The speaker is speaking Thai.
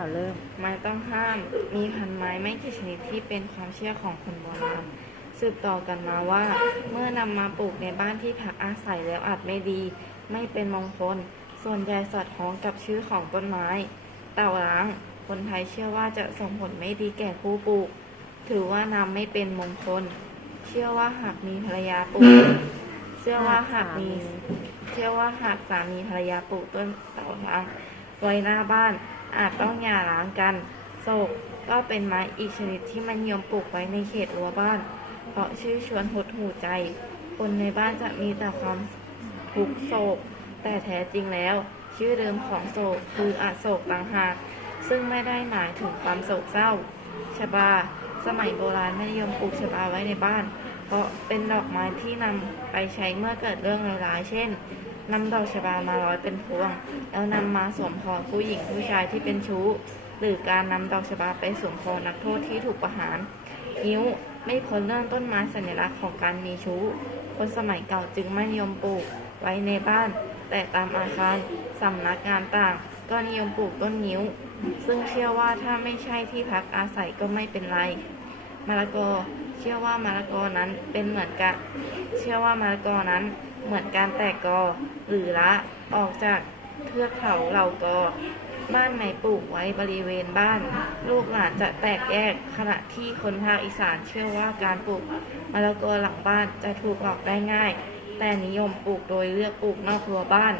เอาเริ่มไม้ต้องห้าม มีพันไม้ไม่กี่ชนิดที่เป็นความเชื่อของคนโบราณสืบต่อกันมาว่า เมื่อนำมาปลูกในบ้านที่พักอาศัยแล้วอาจไม่ดี ไม่เป็นมงคล ส่วนใหญ่สอดคล้องกับชื่อของต้นไม้ เต่าล้าง คนไทยเชื่อว่าจะส่งผลไม่ดีแก่ผู้ปลูก ถือว่านำไม่เป็นมงคล เชื่อว่าหากมีภรรยาปลูก เชื่อว่าหากมี เชื่อว่าหากสามีภรรยาปลูกต้นเต่าล้างไว้หน้าบ้าน อาจต้องหย่าร้างกันโศกก็เป็นไม้อีกชนิดที่มันยมปลูกไว้ในเขตรั้วบ้าน เพราะชื่อชวนหดหูใจ คนในบ้านจะมีแต่ความทุกโศก แต่แท้จริงแล้ว ชื่อเดิมของโศกคืออาโศกต่างหาก ซึ่งไม่ได้หมายถึงความโศกเศร้าชบา สมัยโบราณไม่นิยมปลูกชบาไว้ในบ้าน เพราะเป็นดอกไม้ที่นำไปใช้เมื่อเกิดเรื่องร้ายๆ เช่นนำดอกชบามาร้อยเป็นพวง แล้วนำมาสวมคอผู้หญิงผู้ชายที่เป็นชู้ หรือการนำดอกชบาไปสวมคอนักโทษที่ถูกประหาร นิ้วไม่พ้นเรื่องต้นไม้สัญลักษณ์ของการมีชู้ คนสมัยเก่าจึงไม่นิยมปลูกไว้ในบ้าน แต่ตามอาคารสำนักงานต่าง ก็นิยมปลูกต้นนิ้ว ซึ่งเชื่อว่าถ้าไม่ใช่ที่พักอาศัยก็ไม่เป็นไร มะละกอ เชื่อว่ามะละกอนั้นเป็นเหมือนกันเชื่อว่ามะละกอนั้นเหมือนการแตกกอหรือละออกจากเทือกเขาเหล่ากอ บ้านไหนปลูกไว้บริเวณบ้าน ลูกหลานจะแตกแยกขณะที่คนภาคอีสานเชื่อว่าการปลูกมะละกอหลังบ้านจะถูกหลอกได้ง่าย แต่นิยมปลูกโดยเลือกปลูกนอกรั้วบ้าน